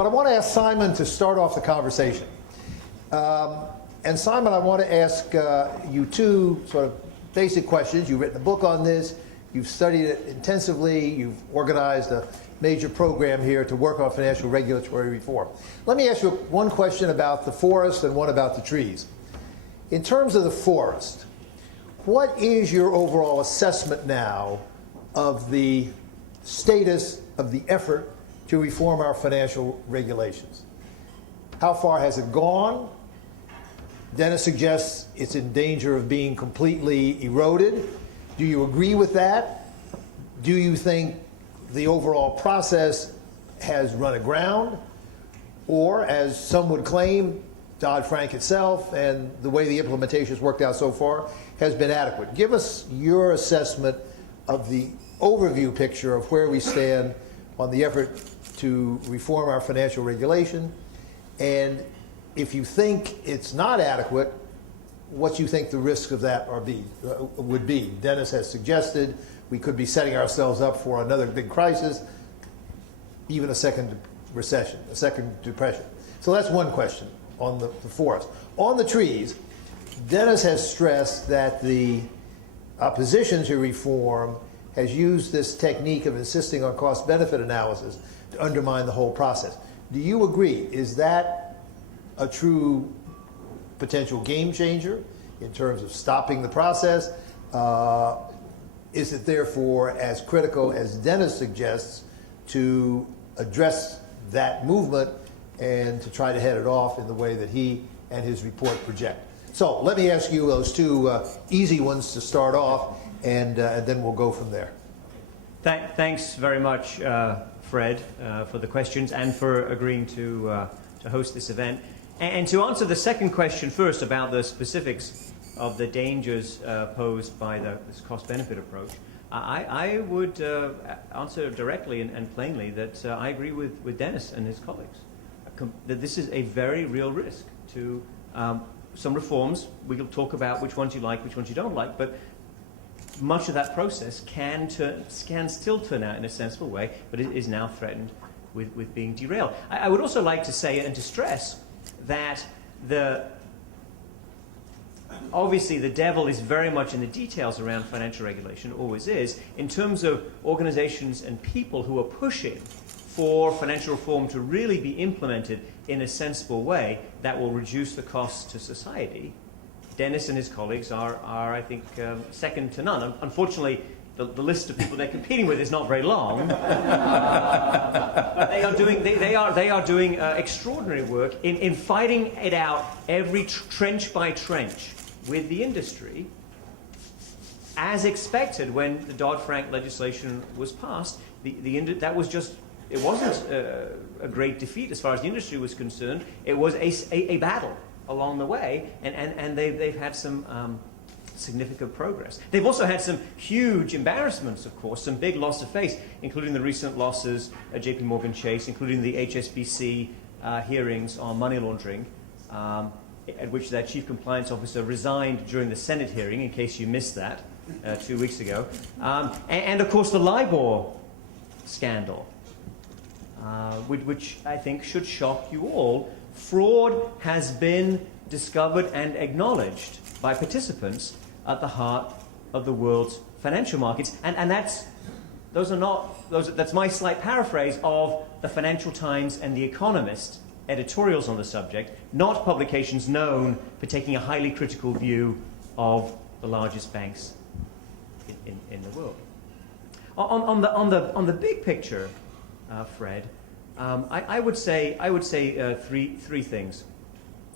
But I want to ask Simon to start off the conversation. And Simon, I want to ask you two sort of basic questions. You've written a book on this. You've studied it intensively. You've organized a major program here to work on financial regulatory reform. Let me ask you one question about the forest and one about the trees. In terms of the forest, what is your overall assessment now of the status of the effort to reform our financial regulations? How far has it gone? Dennis suggests it's in danger of being completely eroded. Do you agree with that? Do you think the overall process has run aground? Or, as some would claim, Dodd-Frank itself and the way the implementation has worked out so far has been adequate? Give us your assessment of the overview picture of where we stand on the effort to reform our financial regulation, and if you think it's not adequate, what you think the risk of that would be. Dennis has suggested we could be setting ourselves up for another big crisis, even a second recession, a second depression. So that's one question on the forest. On the trees, Dennis has stressed that the opposition to reform has used this technique of insisting on cost-benefit analysis to undermine the whole process. Do you agree? Is that a true potential game changer in terms of stopping the process? Is it therefore as critical as Dennis suggests to address that movement and to try to head it off in the way that he and his report project? So let me ask you those two easy ones to start off, and then we'll go from there. Thanks very much, Fred, for the questions and for agreeing to host this event. And to answer the second question first about the specifics of the dangers posed by this cost-benefit approach, I would answer directly and plainly that I agree with Dennis and his colleagues, that this is a very real risk to some reforms. We'll talk about which ones you like, which ones you don't like, but much of that process can still turn out in a sensible way, but it is now threatened with being derailed. I would also like to say and to stress that obviously the devil is very much in the details around financial regulation, always is, in terms of organizations and people who are pushing for financial reform to really be implemented in a sensible way that will reduce the costs to society. Dennis and his colleagues are I think, second to none. Unfortunately, the list of people they're competing with is not very long. They are doing extraordinary work in fighting it out every trench by trench with the industry, as expected when the Dodd-Frank legislation was passed. That was just, it wasn't a great defeat as far as the industry was concerned. It was a battle along the way, and they've had some significant progress. They've also had some huge embarrassments, of course, some big loss of face, including the recent losses at JP Morgan Chase, including the HSBC hearings on money laundering, at which their chief compliance officer resigned during the Senate hearing, in case you missed that 2 weeks ago. And of course, the LIBOR scandal, which I think should shock you all. Fraud has been discovered and acknowledged by participants at the heart of the world's financial markets, and that's my slight paraphrase of the Financial Times and The Economist editorials on the subject, not publications known for taking a highly critical view of the largest banks in the world. On the big picture, Fred, I would say three things.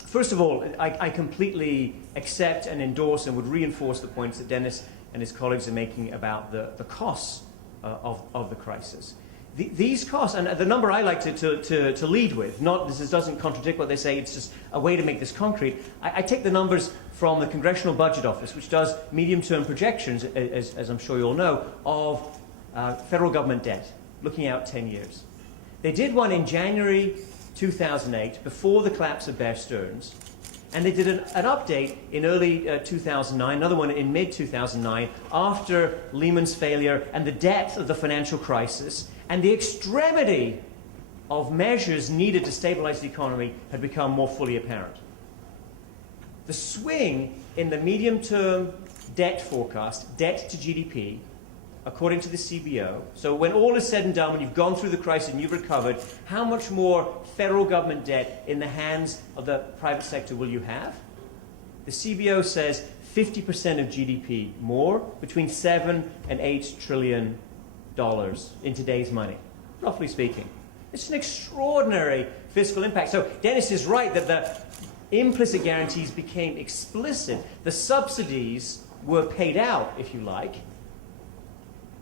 First of all, I completely accept and endorse and would reinforce the points that Dennis and his colleagues are making about the costs of the crisis. These costs, and the number I like to lead with, this doesn't contradict what they say, it's just a way to make this concrete. I take the numbers from the Congressional Budget Office, which does medium-term projections, as I'm sure you all know, of federal government debt, looking out 10 years. They did one in January 2008, before the collapse of Bear Stearns, and they did an update in early 2009, another one in mid-2009, after Lehman's failure and the depth of the financial crisis and the extremity of measures needed to stabilize the economy had become more fully apparent. The swing in the medium-term debt forecast, debt to GDP, according to the CBO, so when all is said and done, when you've gone through the crisis and you've recovered, how much more federal government debt in the hands of the private sector will you have? The CBO says 50% of GDP more, between $7 and $8 trillion in today's money, roughly speaking. It's an extraordinary fiscal impact. So Dennis is right that the implicit guarantees became explicit. The subsidies were paid out, if you like.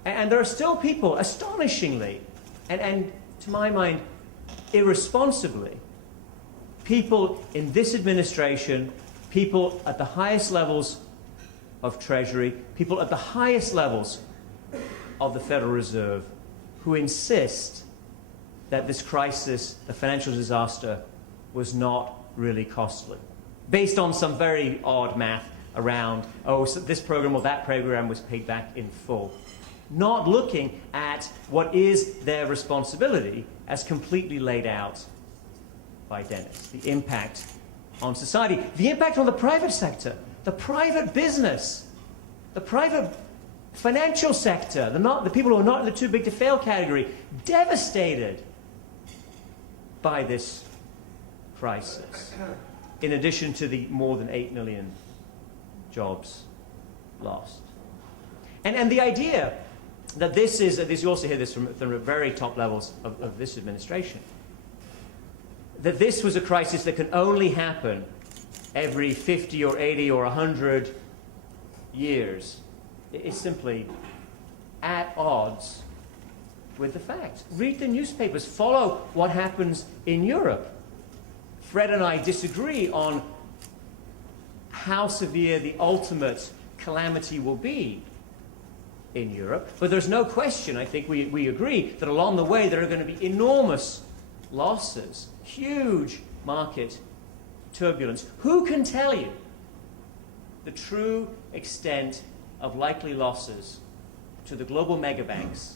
And there are still people, astonishingly, and to my mind, irresponsibly, people in this administration, people at the highest levels of Treasury, people at the highest levels of the Federal Reserve, who insist that this crisis, the financial disaster, was not really costly, based on some very odd math around, oh, so this program or that program was paid back in full. Not looking at what is their responsibility as completely laid out by Dennis. The impact on society, the impact on the private sector, the private business, the private financial sector, the people who are not in the too big to fail category, devastated by this crisis, in addition to the more than 8 million jobs lost. And the idea that this is, you also hear this from the very top levels of this administration, that this was a crisis that can only happen every 50 or 80 or 100 years is simply at odds with the facts. Read the newspapers, follow what happens in Europe. Fred and I disagree on how severe the ultimate calamity will be in Europe, but there's no question, I think we agree, that along the way there are going to be enormous losses, huge market turbulence. Who can tell you the true extent of likely losses to the global megabanks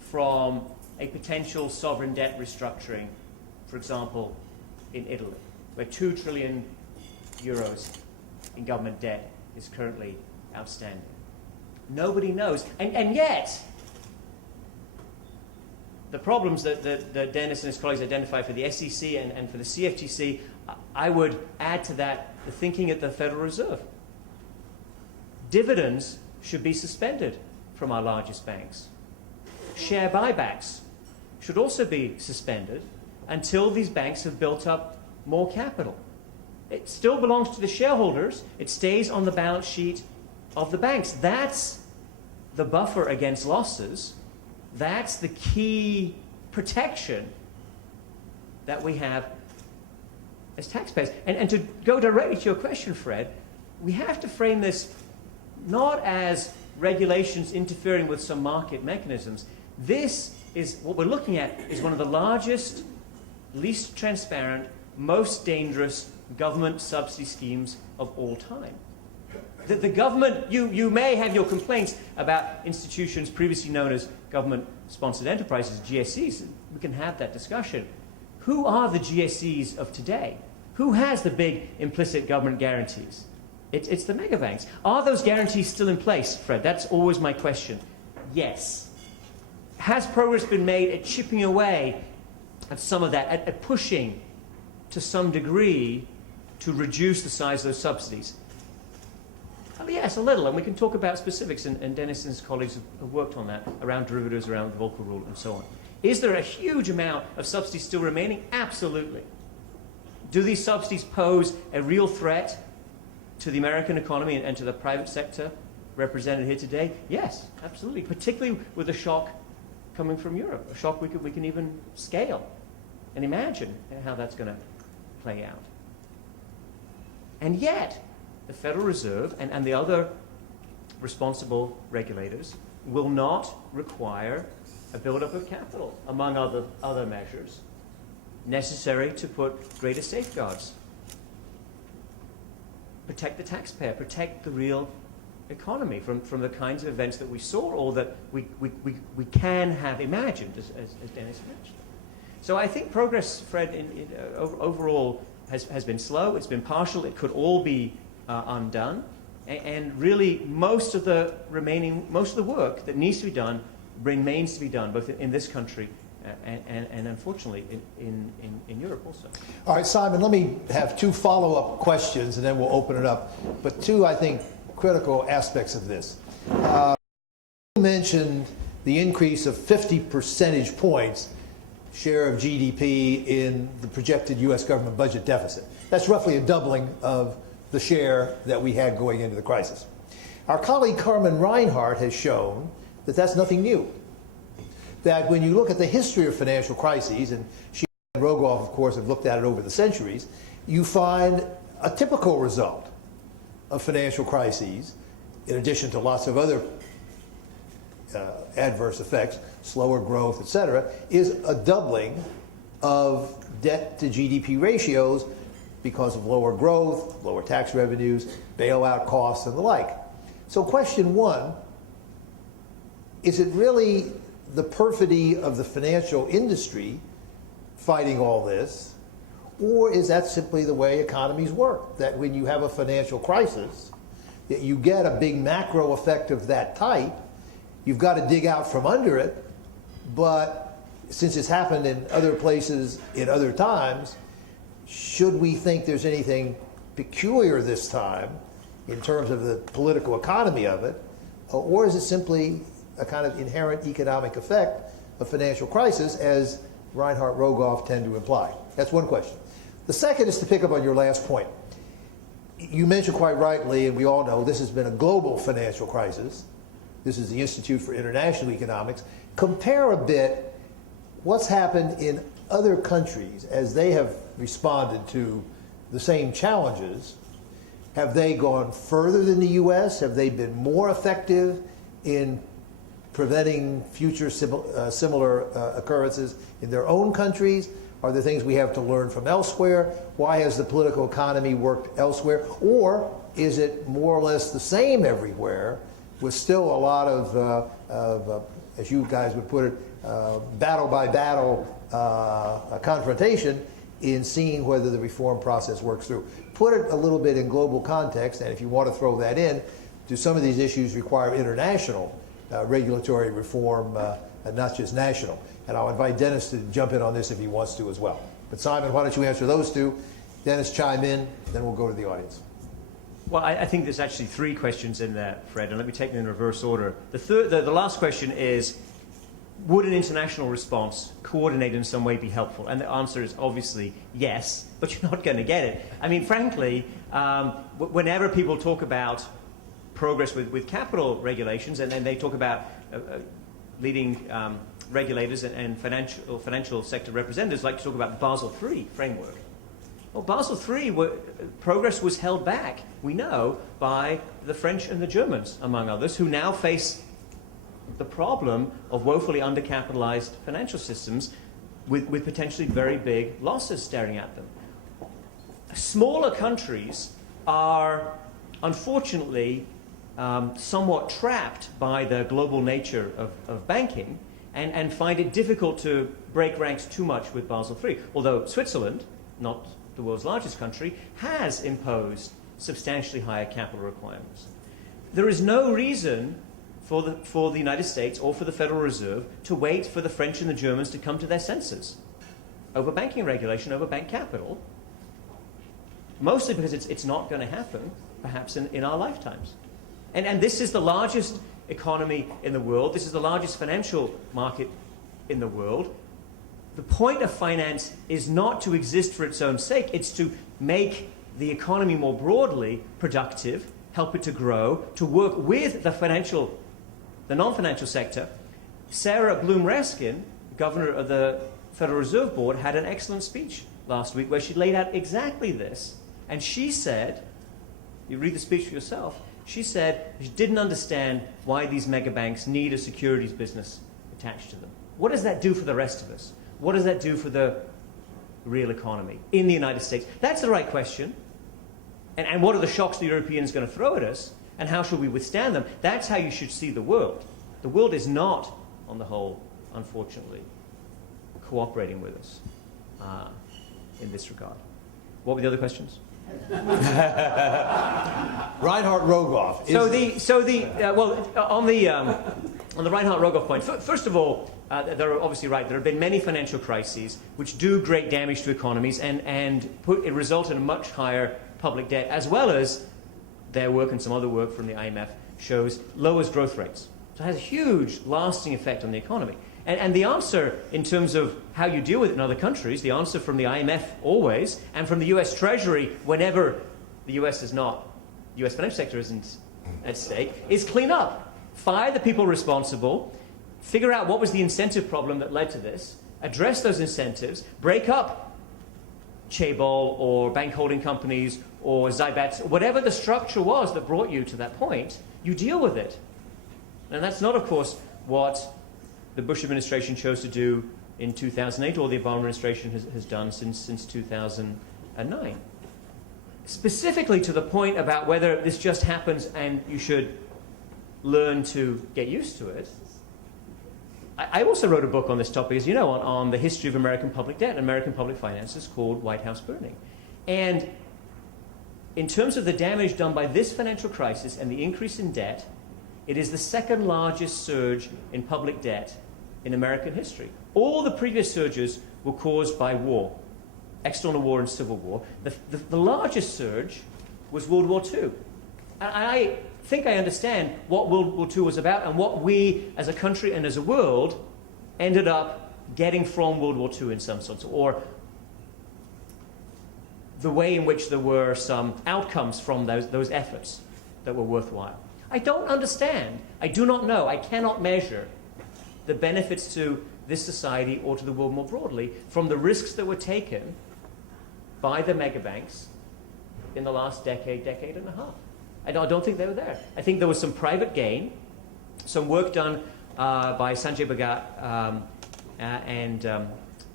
from a potential sovereign debt restructuring, for example, in Italy, where 2 trillion euros in government debt is currently outstanding? Nobody knows. And yet, the problems that Dennis and his colleagues identify for the SEC and for the CFTC, I would add to that the thinking at the Federal Reserve. Dividends should be suspended from our largest banks. Share buybacks should also be suspended until these banks have built up more capital. It still belongs to the shareholders. It stays on the balance sheet of the banks. That's the buffer against losses. That's the key protection that we have as taxpayers. And to go directly to your question, Fred, we have to frame this not as regulations interfering with some market mechanisms. This is, what we're looking at is one of the largest, least transparent, most dangerous government subsidy schemes of all time. The government, you may have your complaints about institutions previously known as government-sponsored enterprises, GSEs. We can have that discussion. Who are the GSEs of today? Who has the big implicit government guarantees? It's the mega banks. Are those guarantees still in place, Fred? That's always my question. Yes. Has progress been made at chipping away at some of that, at pushing to some degree to reduce the size of those subsidies? Well, yes, a little, and we can talk about specifics, and Dennis and his colleagues have worked on that, around derivatives, around the Volcker rule, and so on. Is there a huge amount of subsidies still remaining? Absolutely. Do these subsidies pose a real threat to the American economy and to the private sector represented here today? Yes, absolutely, particularly with a shock coming from Europe, a shock we can even scale and imagine how that's going to play out. And yet, the Federal Reserve and the other responsible regulators will not require a buildup of capital, among other measures, necessary to put greater safeguards. Protect the taxpayer, protect the real economy from the kinds of events that we saw or that we can have imagined, as Dennis mentioned. So I think progress, Fred, overall has been slow. It's been partial. It could all be undone. And really, most of the work that needs to be done remains to be done, both in this country and unfortunately in Europe also. All right, Simon, let me have two follow-up questions, and then we'll open it up. But two, I think, critical aspects of this. You mentioned the increase of 50 percentage points share of GDP in the projected U.S. government budget deficit. That's roughly a doubling of the share that we had going into the crisis. Our colleague Carmen Reinhart has shown that that's nothing new. That when you look at the history of financial crises, and she and Rogoff, of course, have looked at it over the centuries, you find a typical result of financial crises, in addition to lots of other adverse effects, slower growth, et cetera, is a doubling of debt to GDP ratios because of lower growth, lower tax revenues, bailout costs, and the like. So question one, is it really the perfidy of the financial industry fighting all this, or is that simply the way economies work? That when you have a financial crisis, that you get a big macro effect of that type, you've got to dig out from under it, but since it's happened in other places in other times, should we think there's anything peculiar this time in terms of the political economy of it, or is it simply a kind of inherent economic effect of financial crisis, as Reinhart Rogoff tend to imply? That's one question. The second is to pick up on your last point. You mentioned quite rightly, and we all know, this has been a global financial crisis. This is the Institute for International Economics. Compare a bit what's happened in other countries as they have responded to the same challenges. Have they gone further than the U.S.? Have they been more effective in preventing future similar occurrences in their own countries? Are there things we have to learn from elsewhere? Why has the political economy worked elsewhere? Or is it more or less the same everywhere, with still a lot of as you guys would put it, battle by battle confrontation in seeing whether the reform process works through? Put it a little bit in global context, and if you want to throw that in, do some of these issues require international regulatory reform and not just national? And I'll invite Dennis to jump in on this if he wants to as well. But Simon, why don't you answer those two? Dennis, chime in, then we'll go to the audience. Well, I think there's actually three questions in there, Fred, and let me take them in reverse order. The last question is, would an international response, coordinated in some way, be helpful? And the answer is obviously yes, but you're not going to get it. I mean, frankly, whenever people talk about progress with capital regulations, and then they talk about leading regulators and financial sector representatives like to talk about the Basel III framework. Well, Basel III, progress was held back, we know, by the French and the Germans, among others, who now face the problem of woefully undercapitalized financial systems with potentially very big losses staring at them. Smaller countries are, unfortunately, somewhat trapped by the global nature of banking and find it difficult to break ranks too much with Basel III. Although Switzerland, not the world's largest country, has imposed substantially higher capital requirements. There is no reason for the United States or for the Federal Reserve to wait for the French and the Germans to come to their senses over banking regulation, over bank capital, mostly because it's not going to happen, perhaps, in our lifetimes. And this is the largest economy in the world. This is the largest financial market in the world. The point of finance is not to exist for its own sake. It's to make the economy more broadly productive, help it to grow, to work with the non-financial sector. Sarah Bloom Raskin, governor of the Federal Reserve Board, had an excellent speech last week where she laid out exactly this. And she said, you read the speech for yourself, she said she didn't understand why these mega banks need a securities business attached to them. What does that do for the rest of us? What does that do for the real economy in the United States? That's the right question. And what are the shocks the Europeans going to throw at us? And how should we withstand them? That's how you should see the world. The world is not, on the whole, unfortunately, cooperating with us in this regard. What were the other questions? Reinhard Rogoff. On the Reinhard Rogoff point, first of all, they're obviously right. There have been many financial crises which do great damage to economies and result in a much higher public debt, as well as their work and some other work from the IMF shows lowers growth rates. So it has a huge lasting effect on the economy. And the answer in terms of how you deal with it in other countries, the answer from the IMF always, and from the US Treasury whenever the US financial sector isn't at stake, is clean up. Fire the people responsible, figure out what was the incentive problem that led to this, address those incentives, break up chaebol or bank holding companies or Zybats, whatever the structure was that brought you to that point, you deal with it. And that's not, of course, what the Bush administration chose to do in 2008 or the Obama administration has done since 2009. Specifically to the point about whether this just happens and you should learn to get used to it, I also wrote a book on this topic, as you know, on the history of American public debt and American public finances called White House Burning. And in terms of the damage done by this financial crisis and the increase in debt, it is the second largest surge in public debt in American history. All the previous surges were caused by war, external war and civil war. The largest surge was World War II. And I think I understand what World War II was about and what we as a country and as a world ended up getting from World War II in some sense, or the way in which there were some outcomes from those efforts that were worthwhile. I don't understand. I do not know. I cannot measure the benefits to this society or to the world more broadly from the risks that were taken by the megabanks in the last decade and a half. I don't think they were there. I think there was some private gain, some work done by Sanjay Bhagat and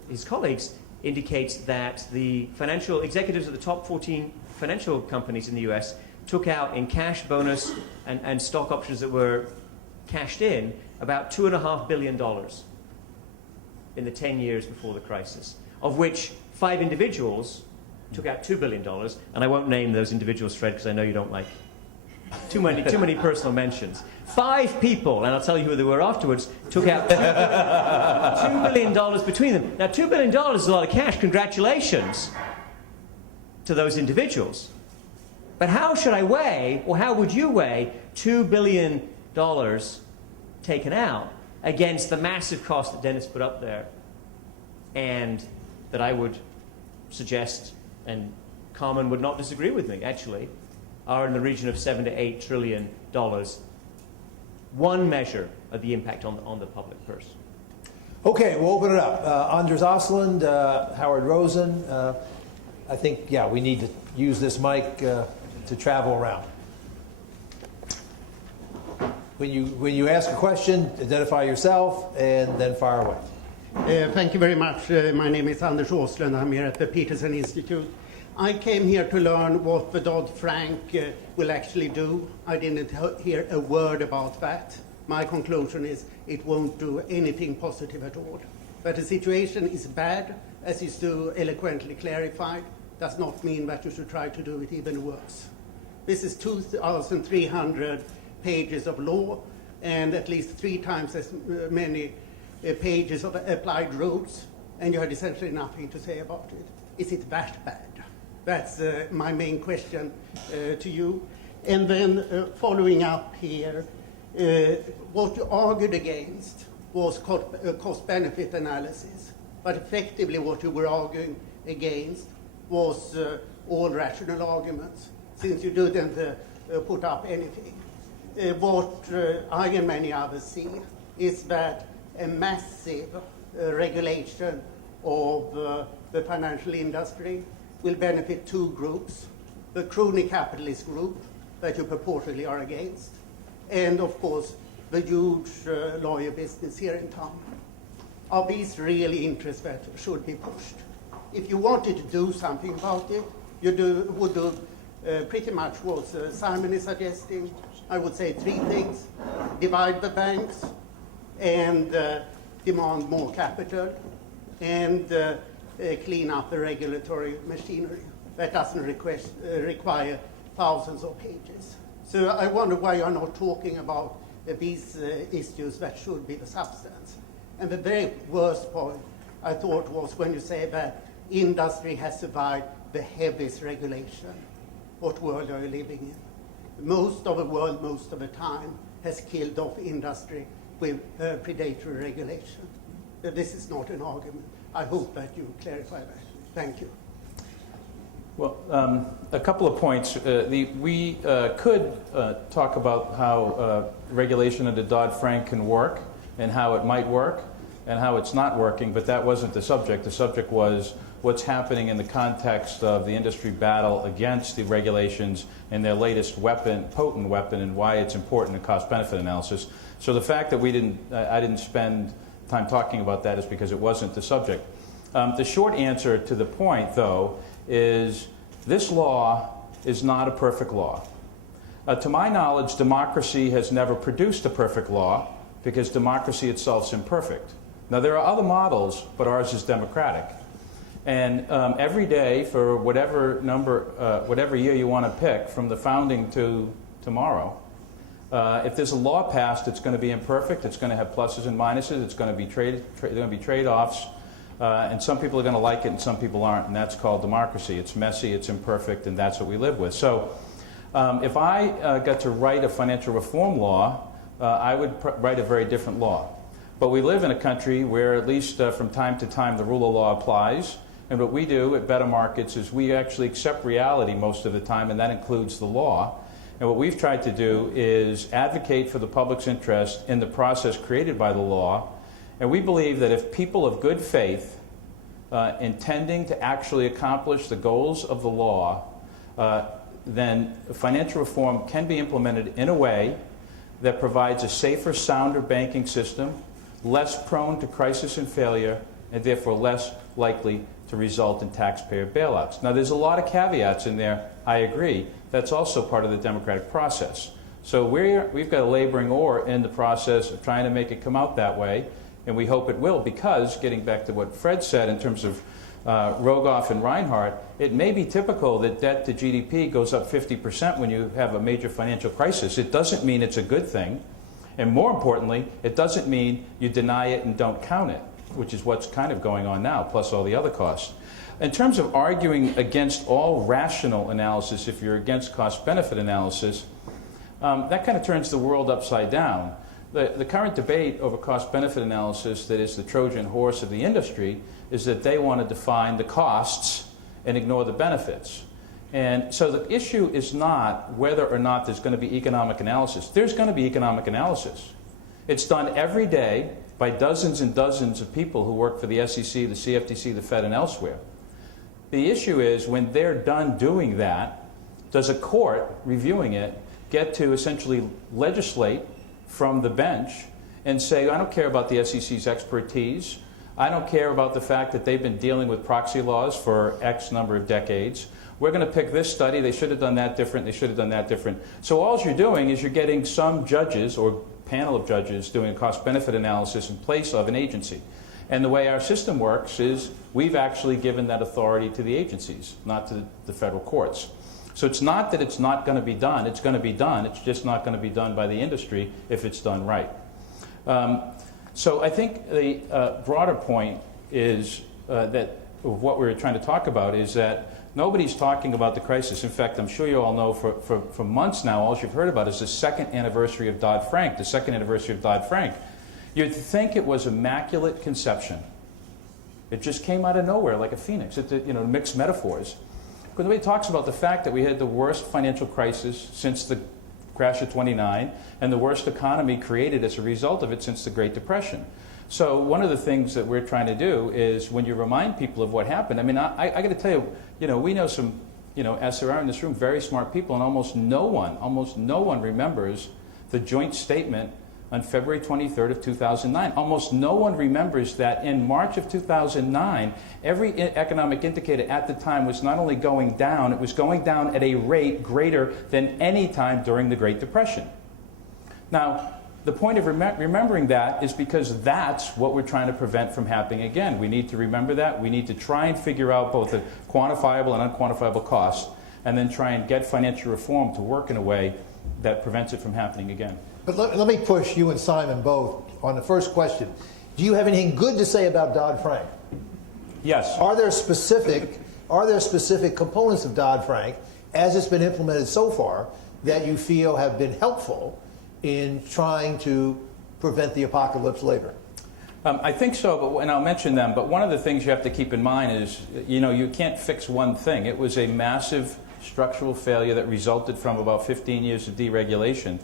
his colleagues indicates that the financial executives of the top 14 financial companies in the US took out in cash, bonus, and stock options that were cashed in about $2.5 billion in the 10 years before the crisis, of which 5 individuals took out $2 billion. And I won't name those individuals, Fred, because I know you don't like too many personal mentions. 5 people, and I'll tell you who they were afterwards, took out $2 billion between them. Now, $2 billion is a lot of cash. Congratulations to those individuals. But how should I weigh, or how would you weigh, $2 billion taken out against the massive cost that Dennis put up there, and that I would suggest, and Carmen would not disagree with me, actually, are in the region of $7 to $8 trillion. One measure of the impact on the public purse. Okay, we'll open it up. Anders Osland, Howard Rosen. I think, yeah, we need to use this mic to travel around. When you ask a question, identify yourself and then fire away. Thank you very much. My name is Anders Åslund. I'm here at the Peterson Institute. I came here to learn what the Dodd-Frank will actually do. I didn't hear a word about that. My conclusion is it won't do anything positive at all. But the situation is bad, as is too eloquently clarified, does not mean that you should try to do it even worse. This is 2,300 pages of law and at least 3 times as many pages of applied rules, and you had essentially nothing to say about it. Is it that bad? That's my main question to you. And then following up here, what you argued against was cost-benefit analysis, but effectively what you were arguing against was all rational arguments, since you didn't put up anything. What I and many others see is that a massive regulation of the financial industry will benefit 2 groups, the crony capitalist group that you purportedly are against, and of course the huge lawyer business here in town. Are these really interests that should be pushed? If you wanted to do something about it, you would do pretty much what Simon is suggesting. I would say 3 things: divide the banks and demand more capital, and clean up the regulatory machinery. That doesn't require thousands of pages. So I wonder why you're not talking about these issues that should be the substance. And the very worst point I thought was when you say that industry has survived the heaviest regulation. What world are you living in? Most of the world, most of the time, has killed off industry with predatory regulation. This is not an argument. I hope that you clarify that. Thank you. Well, a couple of points. We could talk about how regulation under Dodd-Frank can work and how it might work and how it's not working, but that wasn't the subject. The subject was what's happening in the context of the industry battle against the regulations and their latest weapon, potent weapon, and why it's important in cost-benefit analysis. So the fact that I didn't spend time talking about that is because it wasn't the subject. The short answer to the point, though, is this law is not a perfect law. To my knowledge, democracy has never produced a perfect law because democracy itself is imperfect. Now, there are other models, but ours is democratic. And every day for whatever year you want to pick, from the founding to tomorrow, if there's a law passed, it's going to be imperfect. It's going to have pluses and minuses. It's going to be there are going to be trade-offs. And some people are going to like it and some people aren't, and that's called democracy. It's messy, it's imperfect, and that's what we live with. So if I got to write a financial reform law, I would write a very different law. But we live in a country where, at least from time to time, the rule of law applies. And what we do at Better Markets is we actually accept reality most of the time, and that includes the law. And what we've tried to do is advocate for the public's interest in the process created by the law. And we believe that if people of good faith, intending to actually accomplish the goals of the law, then financial reform can be implemented in a way that provides a safer, sounder banking system, less prone to crisis and failure, and therefore less likely to result in taxpayer bailouts. Now, there's a lot of caveats in there, I agree. That's also part of the democratic process. So we've got a laboring oar in the process of trying to make it come out that way. And we hope it will, because, getting back to what Fred said in terms of Rogoff and Reinhardt, it may be typical that debt to GDP goes up 50% when you have a major financial crisis. It doesn't mean it's a good thing. And more importantly, it doesn't mean you deny it and don't count it, which is what's kind of going on now, plus all the other costs. In terms of arguing against all rational analysis, if you're against cost-benefit analysis, that kind of turns the world upside down. The current debate over cost-benefit analysis that is the Trojan horse of the industry is that they want to define the costs and ignore the benefits. And so the issue is not whether or not there's going to be economic analysis. There's going to be economic analysis. It's done every day by dozens and dozens of people who work for the SEC, the CFTC, the Fed, and elsewhere. The issue is, when they're done doing that, does a court reviewing it get to essentially legislate from the bench and say, I don't care about the SEC's expertise. I don't care about the fact that they've been dealing with proxy laws for X number of decades. We're going to pick this study. They should have done that different. They should have done that different. So all you're doing is you're getting some judges or panel of judges doing a cost-benefit analysis in place of an agency. And the way our system works is we've actually given that authority to the agencies, not to the federal courts. So it's not that it's not going to be done. It's going to be done. It's just not going to be done by the industry if it's done right. So I think the broader point is that what we're trying to talk about is that nobody's talking about the crisis. In fact, I'm sure you all know for months now, all you've heard about is the second anniversary of Dodd-Frank, the second anniversary of Dodd-Frank. You'd think it was immaculate conception. It just came out of nowhere like a phoenix. Mixed metaphors. Because nobody talks about the fact that we had the worst financial crisis since the crash of '29 and the worst economy created as a result of it since the Great Depression. So one of the things that we're trying to do is, when you remind people of what happened, I mean, I got to tell you, we know some, as there are in this room, very smart people, and almost no one remembers the joint statement on February 23rd of 2009. Almost no one remembers that in March of 2009, every economic indicator at the time was not only going down, it was going down at a rate greater than any time during the Great Depression. Now, the point of remembering that is because that's what we're trying to prevent from happening again. We need to remember that. We need to try and figure out both the quantifiable and unquantifiable costs, and then try and get financial reform to work in a way that prevents it from happening again. But let me push you and Simon both on the first question. Do you have anything good to say about Dodd-Frank? Yes. Are there specific components of Dodd-Frank, as it's been implemented so far, that you feel have been helpful in trying to prevent the apocalypse later? I think so, and I'll mention them. But one of the things you have to keep in mind is, you can't fix one thing. It was a massive structural failure that resulted from about 15 years of deregulation,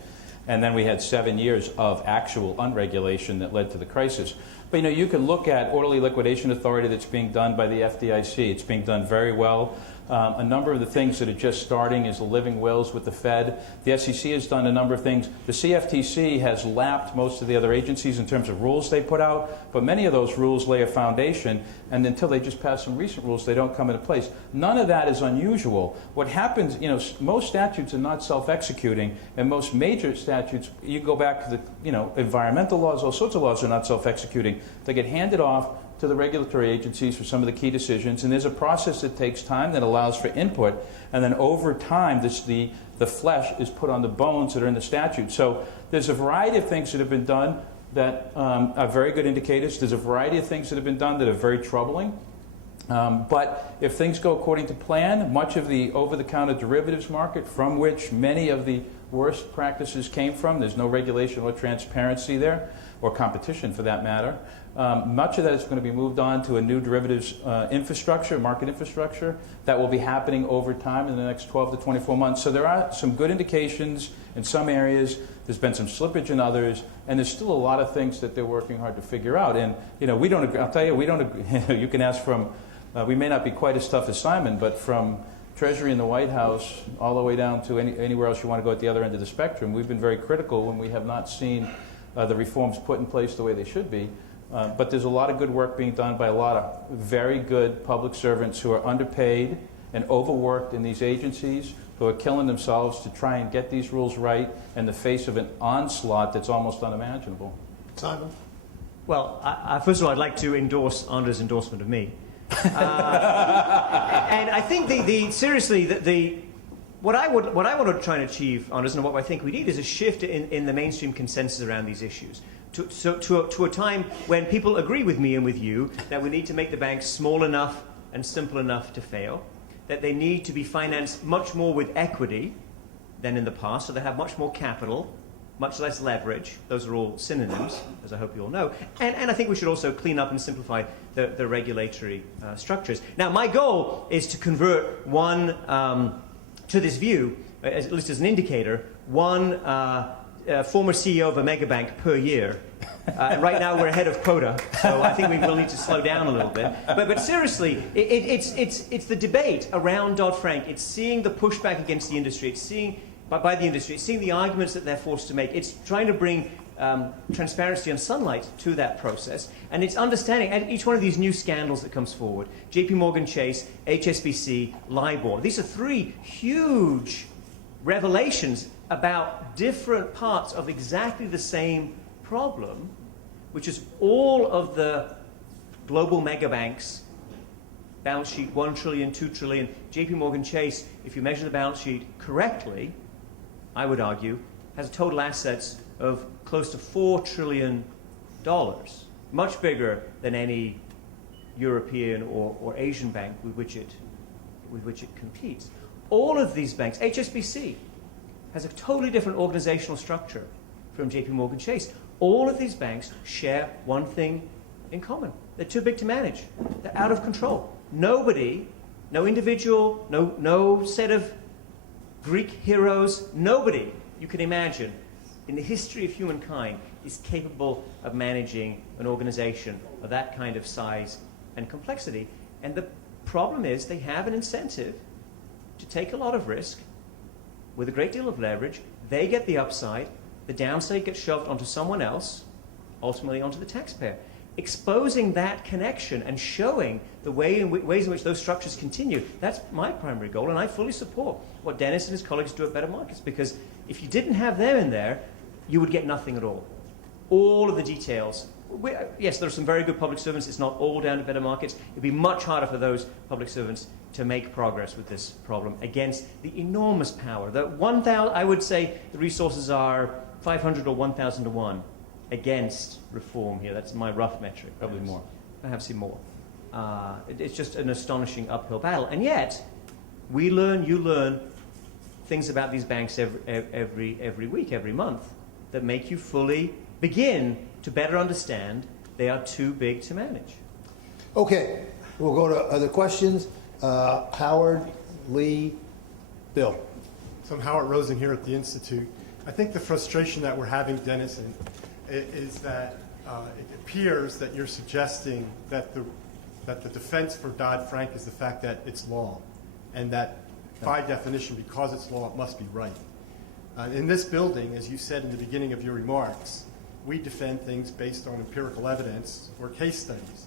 and then we had 7 years of actual unregulation that led to the crisis. But you can look at orderly liquidation authority that's being done by the FDIC. It's being done very well. A number of the things that are just starting is the living wills with the Fed. The SEC has done a number of things. The CFTC has lapped most of the other agencies in terms of rules they put out, but many of those rules lay a foundation, and until they just pass some recent rules, they don't come into place. None of that is unusual. What happens, most statutes are not self-executing, and most major statutes, you go back to the, environmental laws, all sorts of laws are not self-executing. They get handed off to the regulatory agencies for some of the key decisions, and there's a process that takes time that allows for input, and then over time the flesh is put on the bones that are in the statute. So there's a variety of things that have been done that are very good indicators. There's a variety of things that have been done that are very troubling. But if things go according to plan, much of the over-the-counter derivatives market, from which many of the worst practices came from, there's no regulation or transparency there, or competition for that matter. Much of that is going to be moved on to a new derivatives infrastructure, market infrastructure, that will be happening over time in the next 12 to 24 months. So there are some good indications in some areas. There's been some slippage in others, and there's still a lot of things that they're working hard to figure out. And we don't agree. I'll tell you, we don't agree. You can ask from. We may not be quite as tough as Simon, but from Treasury in the White House all the way down to anywhere else you want to go at the other end of the spectrum, we've been very critical when we have not seen the reforms put in place the way they should be. But there's a lot of good work being done by a lot of very good public servants who are underpaid and overworked in these agencies, who are killing themselves to try and get these rules right in the face of an onslaught that's almost unimaginable. Simon? Well, first of all, I'd like to endorse Anders' endorsement of me. And I think what I want to try and achieve, Anders, and what I think we need is a shift in the mainstream consensus around these issues. To a time when people agree with me and with you that we need to make the banks small enough and simple enough to fail, that they need to be financed much more with equity than in the past, so they have much more capital, much less leverage. Those are all synonyms, as I hope you all know. And I think we should also clean up and simplify the regulatory structures. Now, my goal is to convert one, to this view, at least as an indicator, one former CEO of a mega bank per year. Right now we're ahead of quota, so I think we will need to slow down a little bit. But seriously, it's the debate around Dodd-Frank. It's seeing the pushback against the industry. It's seeing by the industry. It's seeing the arguments that they're forced to make. It's trying to bring transparency and sunlight to that process. And it's understanding at each one of these new scandals that comes forward. JP Morgan Chase, HSBC, LIBOR. These are three huge revelations about different parts of exactly the same problem, which is all of the global mega banks, balance sheet 1 trillion, 2 trillion. JP Morgan Chase, if you measure the balance sheet correctly, I would argue, has total assets of close to $4 trillion, much bigger than any European or Asian bank with which it competes. All of these banks, HSBC, has a totally different organizational structure from JP Morgan Chase. All of these banks share one thing in common. They're too big to manage. They're out of control. Nobody, no individual, no set of Greek heroes, nobody you can imagine in the history of humankind is capable of managing an organization of that kind of size and complexity. And the problem is they have an incentive to take a lot of risk with a great deal of leverage. They get the upside. The downside gets shoved onto someone else, ultimately onto the taxpayer. Exposing that connection and showing the ways in which those structures continue, that's my primary goal, and I fully support what Dennis and his colleagues do at Better Markets, because if you didn't have them in there, you would get nothing at all. all of the details. Yes, there are some very good public servants. It's not all down to better markets. It'd be much harder for those public servants to make progress with this problem against the enormous power. I would say the resources are 500 or 1,000 to 1 against reform here. That's my rough metric. Probably more. Perhaps even more. It's just an astonishing uphill battle. And yet, you learn things about these banks every week, every month, that make you fully begin to better understand they are too big to manage. Okay, we'll go to other questions. Howard, Lee, Bill. So I'm Howard Rosen here at the Institute. I think the frustration that we're having, Dennis, is that it appears that you're suggesting that the defense for Dodd-Frank is the fact that it's law, and that by definition, because it's law, it must be right. In this building, as you said in the beginning of your remarks, we defend things based on empirical evidence or case studies.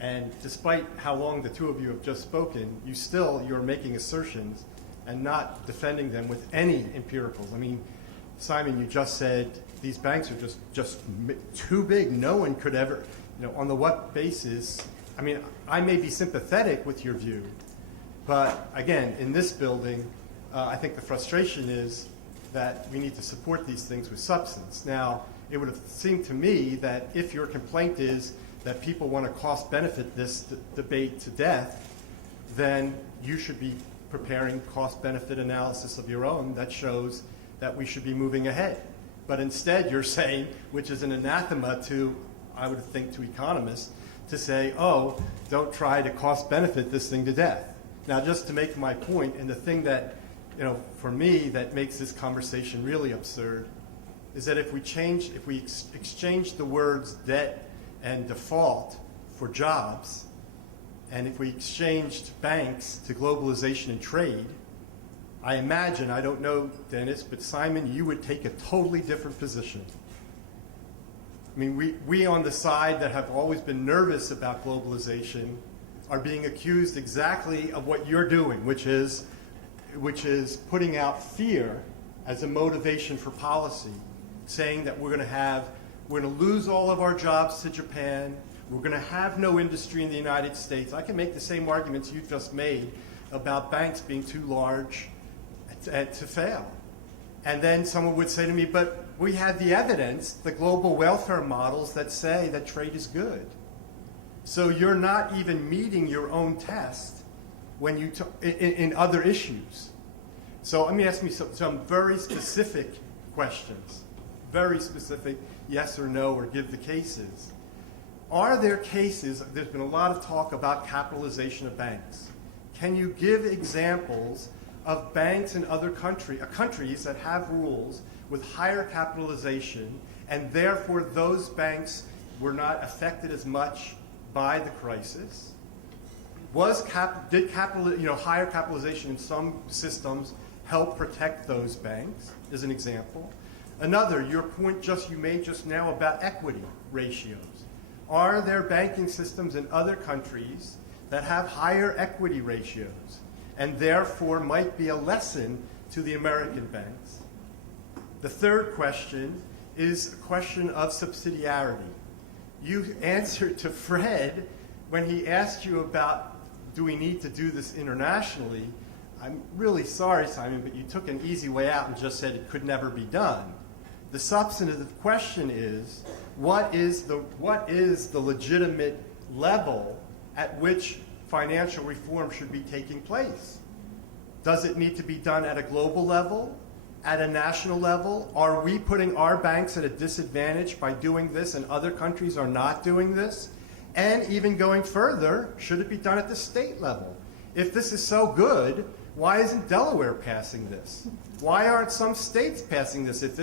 And despite how long the two of you have just spoken, you're making assertions and not defending them with any empiricals. I mean, Simon, you just said these banks are just too big. No one could ever, on the what basis? I mean, I may be sympathetic with your view, but again, in this building, I think the frustration is that we need to support these things with substance. Now, it would have seemed to me that if your complaint is that people want to cost-benefit this debate to death, then you should be preparing cost-benefit analysis of your own that shows that we should be moving ahead. But instead, you're saying, which is an anathema to, I would think, to economists, to say, oh, don't try to cost-benefit this thing to death. Now, just to make my point, and the thing that, for me, that makes this conversation really absurd, is that if we exchange the words debt and default for jobs, and if we exchanged banks to globalization and trade, I imagine, I don't know, Dennis, but Simon, you would take a totally different position. I mean, we on the side that have always been nervous about globalization are being accused exactly of what you're doing, which is putting out fear as a motivation for policy, saying that we're going to lose all of our jobs to Japan, we're going to have no industry in the United States. I can make the same arguments you just made about banks being too large to fail. And then someone would say to me, but we have the evidence, the global welfare models that say that trade is good. So you're not even meeting your own test when you in other issues. So let me ask me some very specific questions. Very specific, yes or no, or give the cases. Are there cases, there's been a lot of talk about capitalization of banks. Can you give examples of banks in other countries that have rules with higher capitalization, and therefore those banks were not affected as much by the crisis? Did higher capitalization in some systems help protect those banks, as an example? Another, your point you made just now about equity ratios. Are there banking systems in other countries that have higher equity ratios and therefore might be a lesson to the American banks? The third question is a question of subsidiarity. You answered to Fred when he asked you about, do we need to do this internationally? I'm really sorry, Simon, but you took an easy way out and just said it could never be done. The substantive question is, what is the legitimate level at which financial reform should be taking place? Does it need to be done at a global level, at a national level? Are we putting our banks at a disadvantage by doing this and other countries are not doing this? And even going further, should it be done at the state level? If this is so good, why isn't Delaware passing this? Why aren't some states passing this? If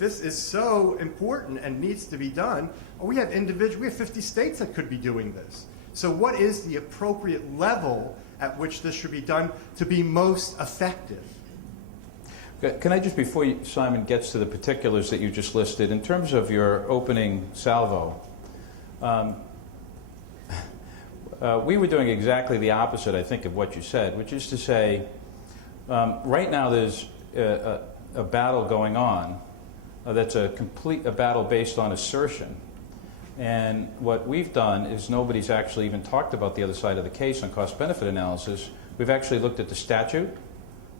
this is so important and needs to be done, we have 50 states that could be doing this. So what is the appropriate level at which this should be done to be most effective? Can I just, before Simon gets to the particulars that you just listed, in terms of your opening salvo, we were doing exactly the opposite, I think, of what you said, which is to say, right now there's a battle going on that's a battle based on assertion. And what we've done is nobody's actually even talked about the other side of the case on cost-benefit analysis. We've actually looked at the statute,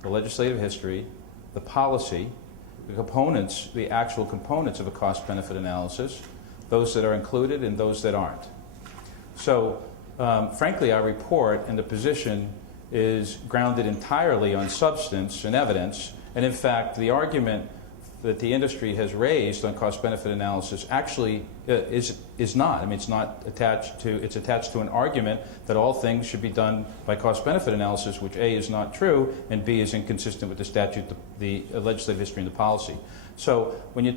the legislative history, the policy, the components, the actual components of a cost-benefit analysis, those that are included and those that aren't. So, frankly, our report and the position is grounded entirely on substance and evidence. And in fact, the argument that the industry has raised on cost-benefit analysis actually is not. I mean, it's not attached to. It's attached to an argument that all things should be done by cost-benefit analysis, which A, is not true, and B, is inconsistent with the statute, the legislative history, and the policy. So we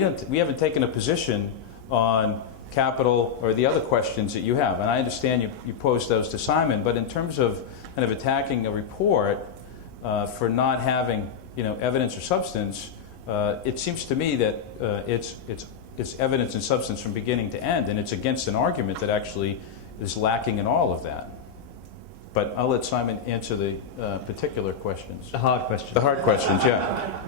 haven't taken a position on capital or the other questions that you have, and I understand you posed those to Simon. But in terms of kind of attacking a report for not having evidence or substance, it seems to me that it's evidence and substance from beginning to end, and it's against an argument that actually is lacking in all of that. But I'll let Simon answer the particular questions. The hard questions. The hard questions, yeah.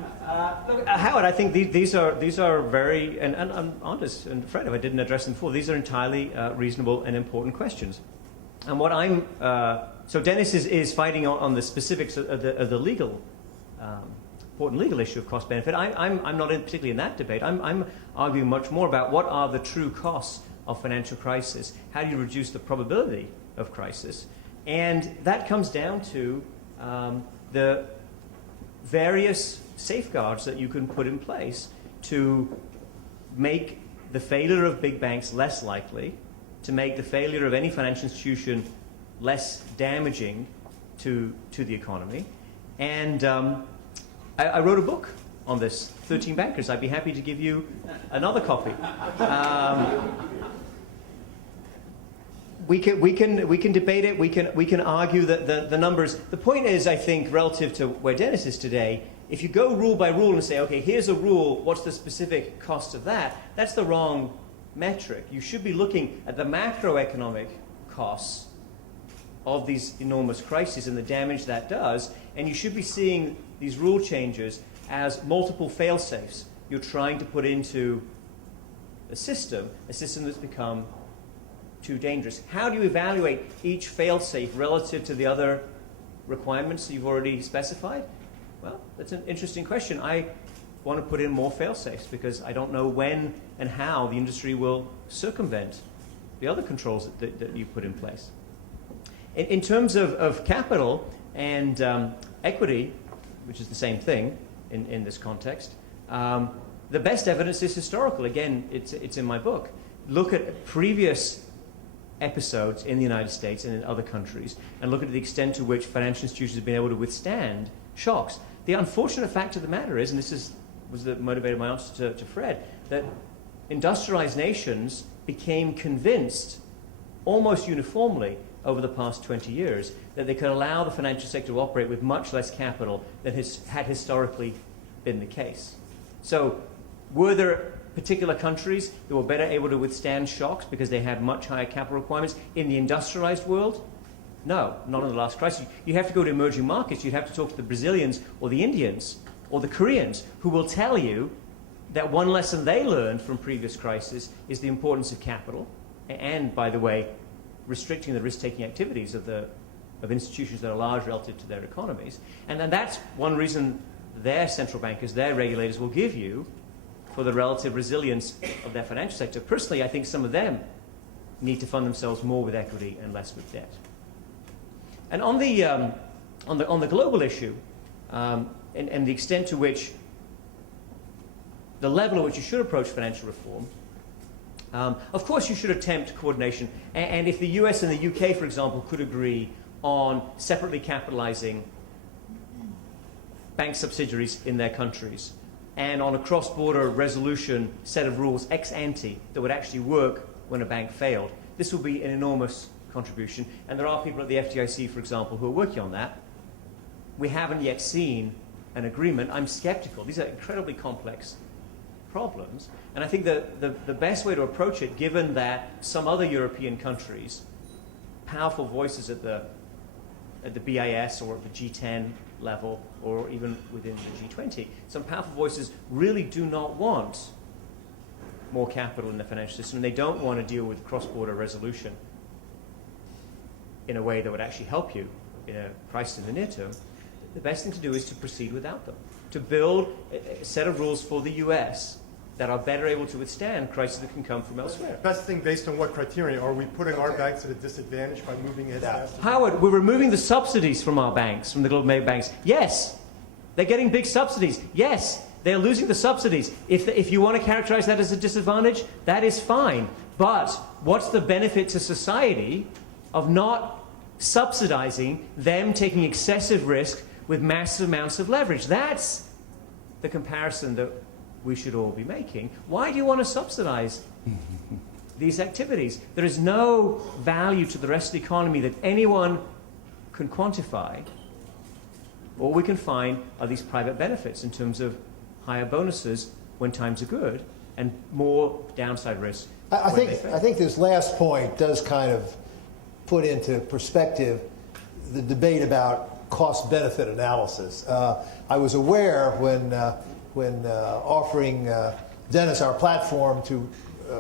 Look, Howard, I think these are very, and I'm honest and afraid if I didn't address them before, these are entirely reasonable and important questions. And what so Dennis is fighting on the specifics of the legal important legal issue of cost benefit. I'm not particularly in that debate. I'm arguing much more about what are the true costs of financial crisis. How do you reduce the probability of crisis? And that comes down to the various safeguards that you can put in place to make the failure of big banks less likely, to make the failure of any financial institution less damaging to the economy. And I wrote a book on this, 13 Bankers. I'd be happy to give you another copy. We can debate it. We can argue that the numbers. The point is, I think, relative to where Dennis is today, if you go rule by rule and say, okay, here's a rule, what's the specific cost of that? That's the wrong metric. You should be looking at the macroeconomic costs of these enormous crises and the damage that does, and you should be seeing these rule changes as multiple fail-safes you're trying to put into a system that's become too dangerous. How do you evaluate each fail-safe relative to the other requirements you've already specified? Well, that's an interesting question. I want to put in more fail-safes because I don't know when and how the industry will circumvent the other controls that you put in place. In terms of capital and equity, which is the same thing in this context, the best evidence is historical. Again, it's in my book. Look at previous episodes in the United States and in other countries, and look at the extent to which financial institutions have been able to withstand shocks. The unfortunate fact of the matter is, and this was the motivator of my answer to Fred, that industrialized nations became convinced almost uniformly over the past 20 years that they could allow the financial sector to operate with much less capital than had historically been the case. So were there particular countries that were better able to withstand shocks because they had much higher capital requirements in the industrialized world? No, not in the last crisis. You have to go to emerging markets. You'd have to talk to the Brazilians or the Indians or the Koreans, who will tell you that one lesson they learned from previous crises is the importance of capital and, by the way, restricting the risk-taking activities of institutions that are large relative to their economies. And then that's one reason their central bankers, their regulators will give you for the relative resilience of their financial sector. Personally, I think some of them need to fund themselves more with equity and less with debt. And on the global issue, and the extent to which, the level at which you should approach financial reform, of course you should attempt coordination. And if the US and the UK, for example, could agree on separately capitalizing bank subsidiaries in their countries, and on a cross-border resolution set of rules ex ante that would actually work when a bank failed, this will be an enormous contribution. And there are people at the FDIC, for example, who are working on that. We haven't yet seen an agreement. I'm skeptical. These are incredibly complex problems. And I think the best way to approach it, given that some other European countries, powerful voices at the at the BIS or at the G10 level or even within the G20. Some powerful voices really do not want more capital in the financial system, and they don't want to deal with cross-border resolution in a way that would actually help you in a crisis in the near term. The best thing to do is to proceed without them, to build a set of rules for the US that are better able to withstand crises that can come from elsewhere. Best thing based on what criteria? Are we putting our banks at a disadvantage by moving ahead faster? Howard, we're removing the subsidies from our banks, from the global banks. Yes, they're getting big subsidies. Yes, they're losing the subsidies. If you want to characterize that as a disadvantage, that is fine. But what's the benefit to society of not subsidizing them taking excessive risk with massive amounts of leverage? That's the comparison that we should all be making. Why do you want to subsidize these activities? There is no value to the rest of the economy that anyone can quantify. All we can find are these private benefits in terms of higher bonuses when times are good and more downside risk. I think this last point does kind of put into perspective the debate about cost-benefit analysis. I was aware when offering Dennis our platform to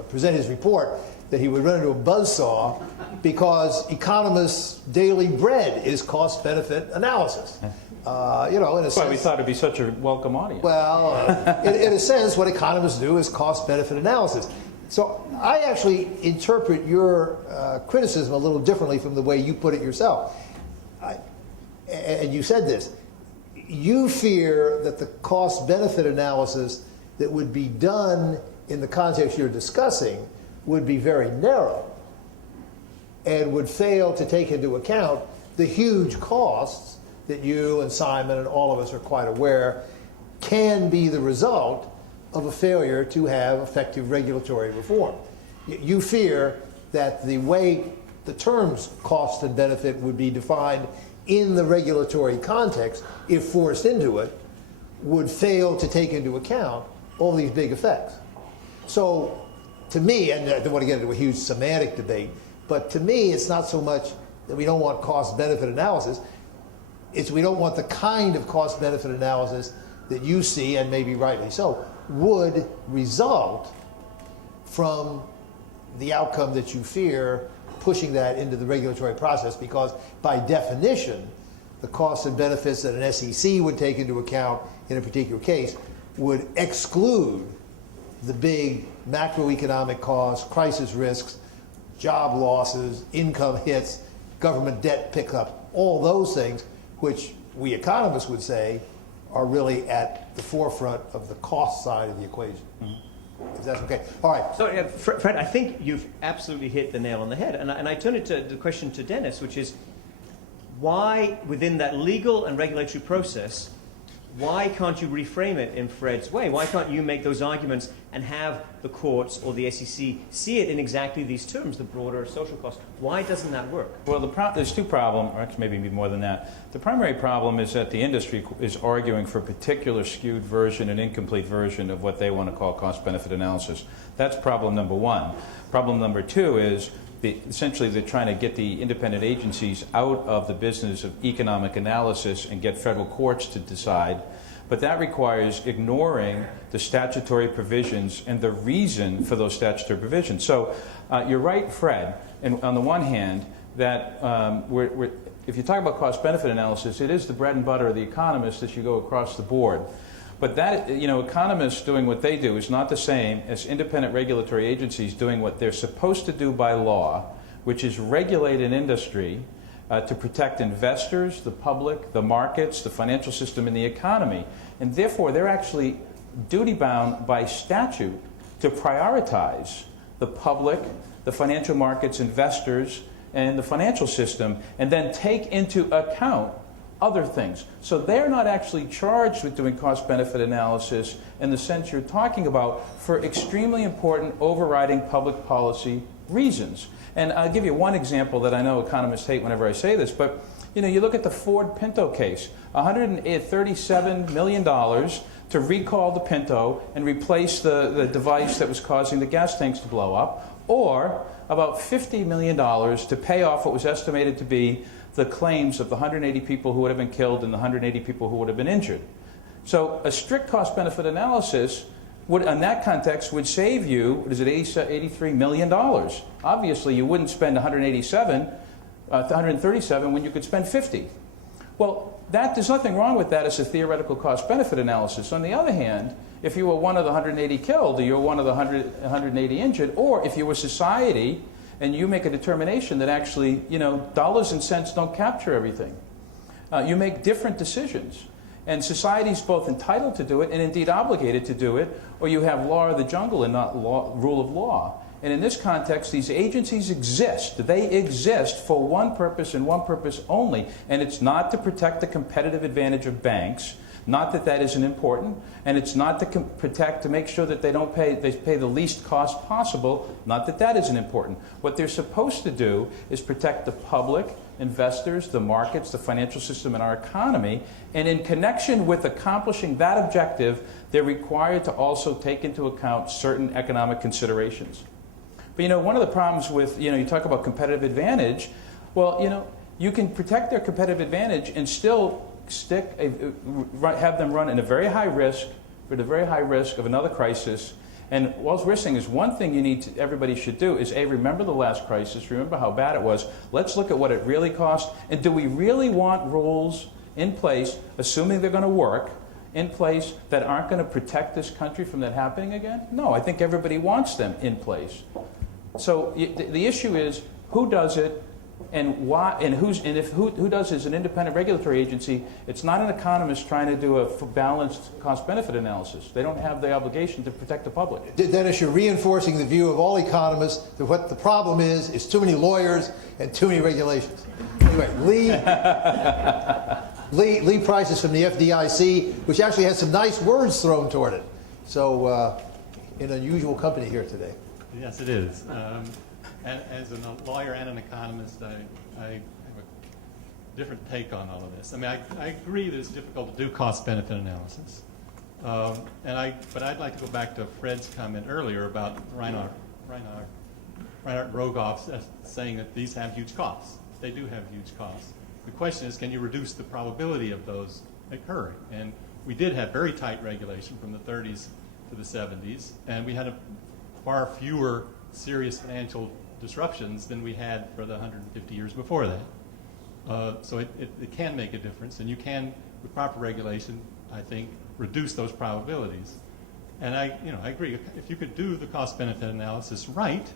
present his report that he would run into a buzzsaw because economists' daily bread is cost-benefit analysis. You know, in a That's why we sense, thought it'd be such a welcome audience. well, in a sense, what economists do is cost-benefit analysis. So I actually interpret your criticism a little differently from the way you put it yourself. And you said this. You fear that the cost-benefit analysis that would be done in the context you're discussing would be very narrow and would fail to take into account the huge costs that you and Simon and all of us are quite aware can be the result of a failure to have effective regulatory reform. You fear that the way the terms cost and benefit would be defined in the regulatory context, if forced into it, would fail to take into account all these big effects. So to me, and I don't want to get into a huge semantic debate, but to me it's not so much that we don't want cost-benefit analysis, it's we don't want the kind of cost-benefit analysis that you see, and maybe rightly so, would result from the outcome that you fear pushing that into the regulatory process, because by definition, the costs and benefits that an SEC would take into account in a particular case would exclude the big macroeconomic costs, crisis risks, job losses, income hits, government debt pickup, all those things which we economists would say are really at the forefront of the cost side of the equation. If that's okay. All right. So, Fred, I think you've absolutely hit the nail on the head. And I turn it to the question to Dennis, which is, why, within that legal and regulatory process, why can't you reframe it in Fred's way? Why can't you make those arguments and have the courts or the SEC see it in exactly these terms, the broader social cost? Why doesn't that work? Well, there's two problems, or actually maybe more than that. The primary problem is that the industry is arguing for a particular skewed version, an incomplete version of what they want to call cost-benefit analysis. That's problem number one. Problem number two is essentially they're trying to get the independent agencies out of the business of economic analysis and get federal courts to decide. But that requires ignoring the statutory provisions and the reason for those statutory provisions. So you're right, Fred, and on the one hand, that if you talk about cost-benefit analysis, it is the bread and butter of the economists as you go across the board. But that, economists doing what they do is not the same as independent regulatory agencies doing what they're supposed to do by law, which is regulate an industry to protect investors, the public, the markets, the financial system, and the economy. And therefore, they're actually duty-bound by statute to prioritize the public, the financial markets, investors, and the financial system, and then take into account other things. So they're not actually charged with doing cost-benefit analysis in the sense you're talking about for extremely important overriding public policy reasons. And I'll give you one example that I know economists hate whenever I say this, but you look at the Ford Pinto case, $137 million to recall the Pinto and replace the device that was causing the gas tanks to blow up, or about $50 million to pay off what was estimated to be the claims of the 180 people who would have been killed and the 180 people who would have been injured. So a strict cost-benefit analysis would, in that context, would save you, what is it, $83 million. Obviously, you wouldn't spend 137 when you could spend 50. Well, there's nothing wrong with that as a theoretical cost-benefit analysis. On the other hand, if you were one of the 180 killed, or you're one of the 180 injured, or if you were society and you make a determination that actually, dollars and cents don't capture everything, you make different decisions. And society is both entitled to do it and indeed obligated to do it, or you have law of the jungle and not rule of law. And in this context, these agencies exist. They exist for one purpose and one purpose only, and it's not to protect the competitive advantage of banks. Not that that isn't important, and it's not to protect, to make sure that they pay the least cost possible. Not that that isn't important. What they're supposed to do is protect the public, investors, the markets, the financial system, and our economy. And in connection with accomplishing that objective, they're required to also take into account certain economic considerations. But one of the problems with, you talk about competitive advantage. Well, you can protect their competitive advantage and still have them run in a very high risk, with a very high risk of another crisis. And what we're saying is one thing everybody should do is, A, remember the last crisis, remember how bad it was. Let's look at what it really cost. And do we really want rules in place, assuming they're going to work, in place that aren't going to protect this country from that happening again? No, I think everybody wants them in place. So the issue is who does it, and why, and who does it as an independent regulatory agency. It's not an economist trying to do a balanced cost-benefit analysis. They don't have the obligation to protect the public. Dennis, you're reinforcing the view of all economists that what the problem is too many lawyers and too many regulations. Anyway, Lee Price is from the FDIC, which actually has some nice words thrown toward it. So, an unusual company here today. Yes, it is. And as a lawyer and an economist, I have a different take on all of this. I mean, I agree that it's difficult to do cost-benefit analysis. But I'd like to go back to Fred's comment earlier about Reinhard Rogoff saying that these have huge costs. They do have huge costs. The question is, can you reduce the probability of those occurring? And we did have very tight regulation from the 30s to the 70s, and we had far fewer serious financial disruptions than we had for the 150 years before that. So it can make a difference, and you can, with proper regulation, I think, reduce those probabilities. And I agree. If you could do the cost-benefit analysis right,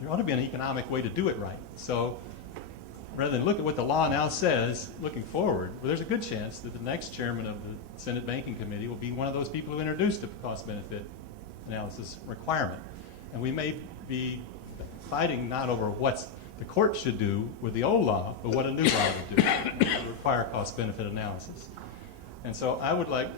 there ought to be an economic way to do it right. So rather than look at what the law now says, looking forward, well, there's a good chance that the next chairman of the Senate Banking Committee will be one of those people who introduced the cost-benefit analysis requirement. And we may be fighting not over what the court should do with the old law, but what a new law would do to require cost-benefit analysis. And so I would like,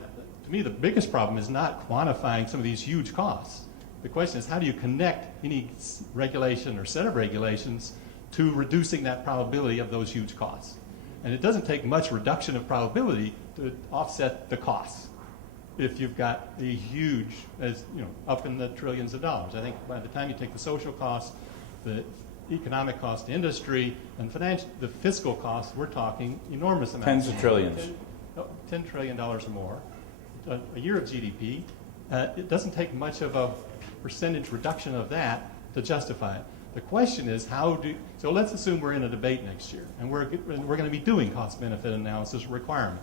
to me, the biggest problem is not quantifying some of these huge costs. The question is, how do you connect any regulation or set of regulations to reducing that probability of those huge costs? And it doesn't take much reduction of probability to offset the costs. If you've got a huge, up in the trillions of dollars. I think by the time you take the social costs, the economic cost to industry, and the fiscal costs, we're talking enormous amounts. Tens of trillions. $10 trillion or more. A year of GDP. It doesn't take much of a percentage reduction of that to justify it. The question is so let's assume we're in a debate next year, and we're going to be doing cost-benefit analysis requirement.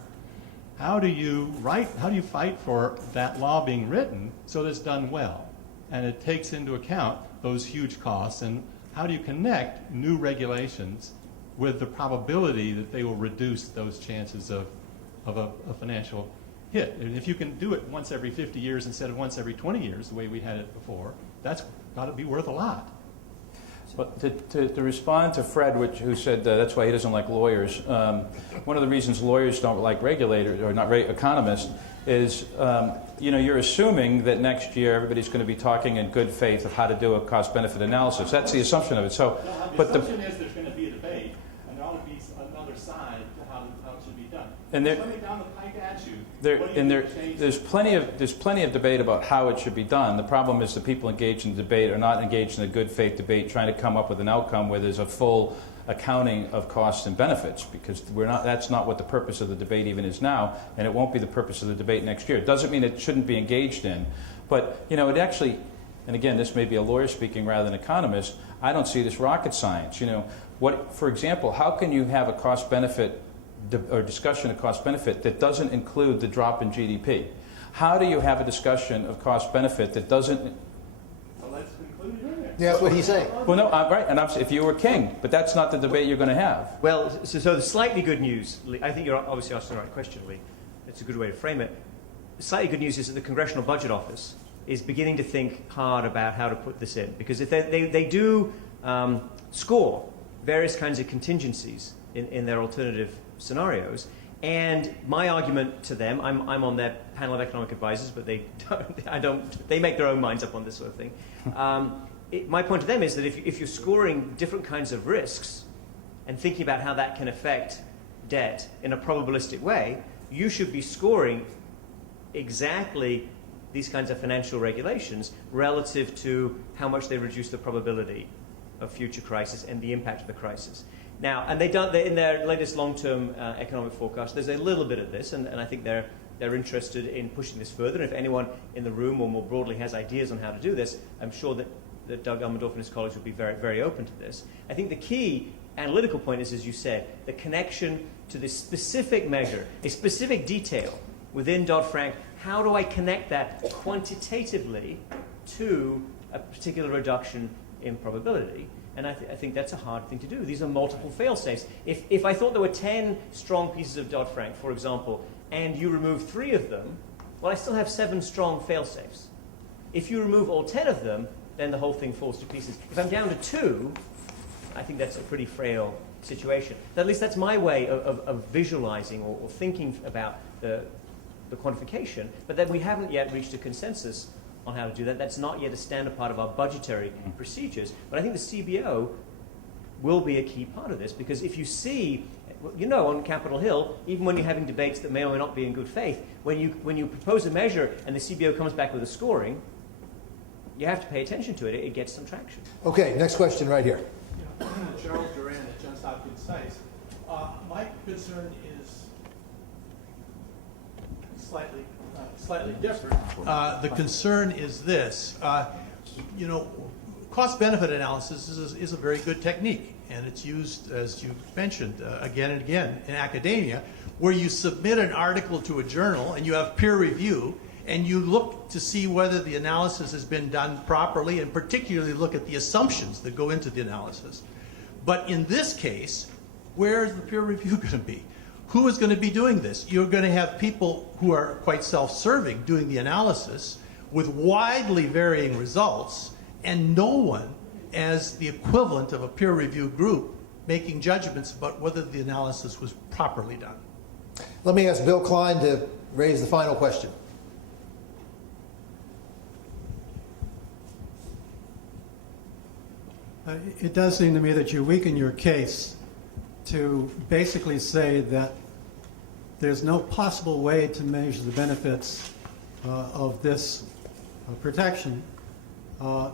How do you fight for that law being written so that it's done well? And it takes into account those huge costs, and how do you connect new regulations with the probability that they will reduce those chances of a financial hit? And if you can do it once every 50 years instead of once every 20 years, the way we had it before, that's got to be worth a lot. But to respond to Fred, who said that's why he doesn't like lawyers, one of the reasons lawyers don't like regulators, or not economists, is you're assuming that next year everybody's going to be talking in good faith of how to do a cost-benefit analysis. That's the assumption of it. So, The assumption is there's going to be a debate, and there ought to be piece, another side to how it should be done. And there- Coming down the pike at you. There, what do you and do there, to change there's plenty of debate about how it should be done. The problem is the people engaged in the debate are not engaged in a good faith debate, trying to come up with an outcome where there's a full accounting of costs and benefits, because that's not what the purpose of the debate even is now, and it won't be the purpose of the debate next year. It doesn't mean it shouldn't be engaged in, but it actually, and again, this may be a lawyer speaking rather than an economist, I don't see this rocket science. For example, how can you have a cost benefit or discussion of cost benefit that doesn't include the drop in GDP? How do you have a discussion of cost benefit that doesn't? So let's conclude it in there. Yeah, that's what he's saying. Well, no, right, and if you were king, but that's not the debate you're going to have. Well, so the slightly good news, Lee, I think you're obviously asking the right question, Lee. It's a good way to frame it. The slightly good news is that the Congressional Budget Office is beginning to think hard about how to put this in. Because if they do score various kinds of contingencies in their alternative scenarios, and my argument to them, I'm on their panel of economic advisors, but they make their own minds up on this sort of thing. My point to them is that if you're scoring different kinds of risks and thinking about how that can affect debt in a probabilistic way, you should be scoring exactly these kinds of financial regulations relative to how much they reduce the probability of future crisis and the impact of the crisis. Now, and in their latest long-term economic forecast, there's a little bit of this, and I think they're interested in pushing this further. And if anyone in the room or more broadly has ideas on how to do this, I'm sure that Doug Elmendorf and his colleagues will be very, very open to this. I think the key analytical point is, as you said, the connection to this specific measure, a specific detail within Dodd-Frank. How do I connect that quantitatively to a particular reduction in probability? And I think that's a hard thing to do. These are multiple fail-safes. If I thought there were 10 strong pieces of Dodd-Frank, for example, and you remove 3 of them, well, I still have 7 strong fail-safes. If you remove all 10 of them, then the whole thing falls to pieces. If I'm down to 2, I think that's a pretty frail situation. At least that's my way of visualizing or thinking about the quantification, but then we haven't yet reached a consensus on how to do that. That's not yet a standard part of our budgetary procedures. But I think the CBO will be a key part of this, because if you see, on Capitol Hill, even when you're having debates that may or may not be in good faith, when you propose a measure and the CBO comes back with a scoring, you have to pay attention to it. It gets some traction. Okay, next question right here. Gerald Duran at Johns Hopkins Science. My concern is slightly different. The concern is this. Cost-benefit analysis is a very good technique, and it's used, as you mentioned, again and again in academia, where you submit an article to a journal and you have peer review, and you look to see whether the analysis has been done properly, and particularly look at the assumptions that go into the analysis. But in this case, where is the peer review going to be? Who is going to be doing this? You're going to have people who are quite self-serving doing the analysis with widely varying results, and no one as the equivalent of a peer review group making judgments about whether the analysis was properly done. Let me ask Bill Klein to raise the final question. It does seem to me that you weaken your case to basically say that there's no possible way to measure the benefits of this protection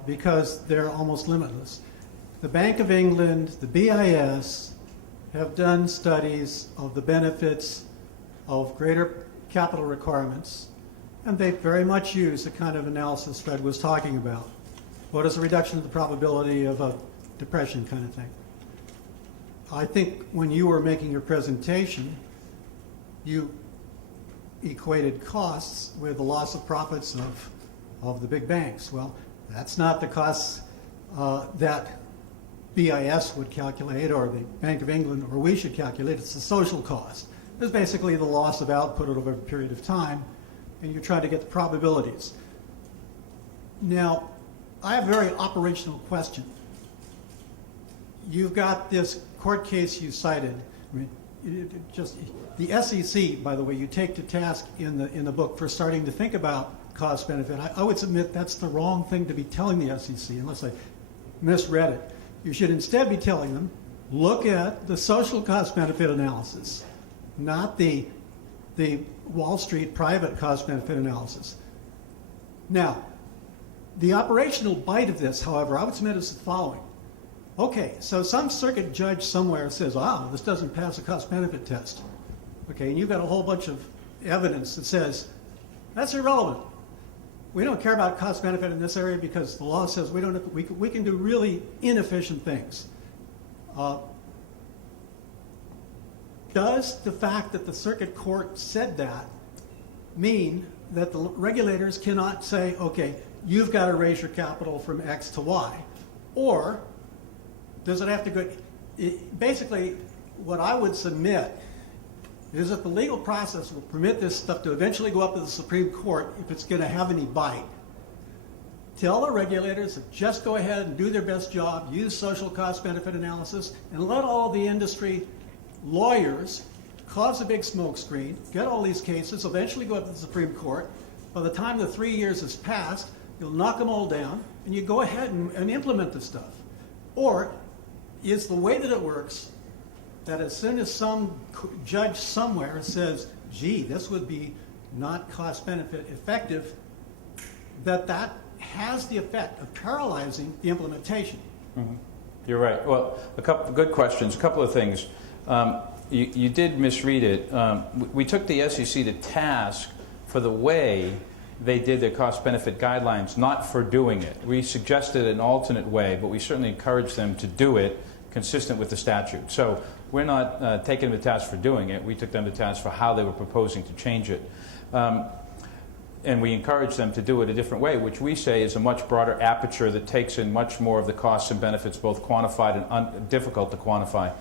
because they're almost limitless. The Bank of England, the BIS, have done studies of the benefits of greater capital requirements, and they very much use the kind of analysis Fred was talking about. What is a reduction of the probability of a depression kind of thing? I think when you were making your presentation, you equated costs with the loss of profits of the big banks. Well, that's not the costs that BIS would calculate or the Bank of England or we should calculate. It's the social cost. It's basically the loss of output over a period of time, and you're trying to get the probabilities. Now, I have a very operational question. You've got this court case you cited. I mean, the SEC, by the way, you take to task in the book for starting to think about cost benefit. I would submit that's the wrong thing to be telling the SEC, unless I misread it. You should instead be telling them look at the social cost benefit analysis, not the Wall Street private cost benefit analysis. Now, the operational bite of this, however, I would submit is the following. Okay, so some circuit judge somewhere says, wow, this doesn't pass a cost benefit test. Okay, and you've got a whole bunch of evidence that says, that's irrelevant. We don't care about cost benefit in this area because the law says we can do really inefficient things. Does the fact that the circuit court said that mean that the regulators cannot say, okay, you've got to raise your capital from X to Y? Or does it have to go? Basically, what I would submit is that the legal process will permit this stuff to eventually go up to the Supreme Court if it's going to have any bite. Tell the regulators to just go ahead and do their best job, use social cost benefit analysis, and let all the industry lawyers cause a big smokescreen, get all these cases, eventually go up to the Supreme Court. By the time the 3 years has passed, you'll knock them all down, and you go ahead and implement the stuff. Or is the way that it works that as soon as some judge somewhere says, gee, this would be not cost benefit effective, that has the effect of paralyzing the implementation? Mm-hmm. You're right. Well, a couple good questions. A couple of things. You did misread it. We took the SEC to task for the way they did their cost-benefit guidelines, not for doing it. We suggested an alternate way, but we certainly encouraged them to do it consistent with the statute. So we're not taking them to task for doing it. We took them to task for how they were proposing to change it. And we encourage them to do it a different way, which we say is a much broader aperture that takes in much more of the costs and benefits, both quantified and difficult to quantify.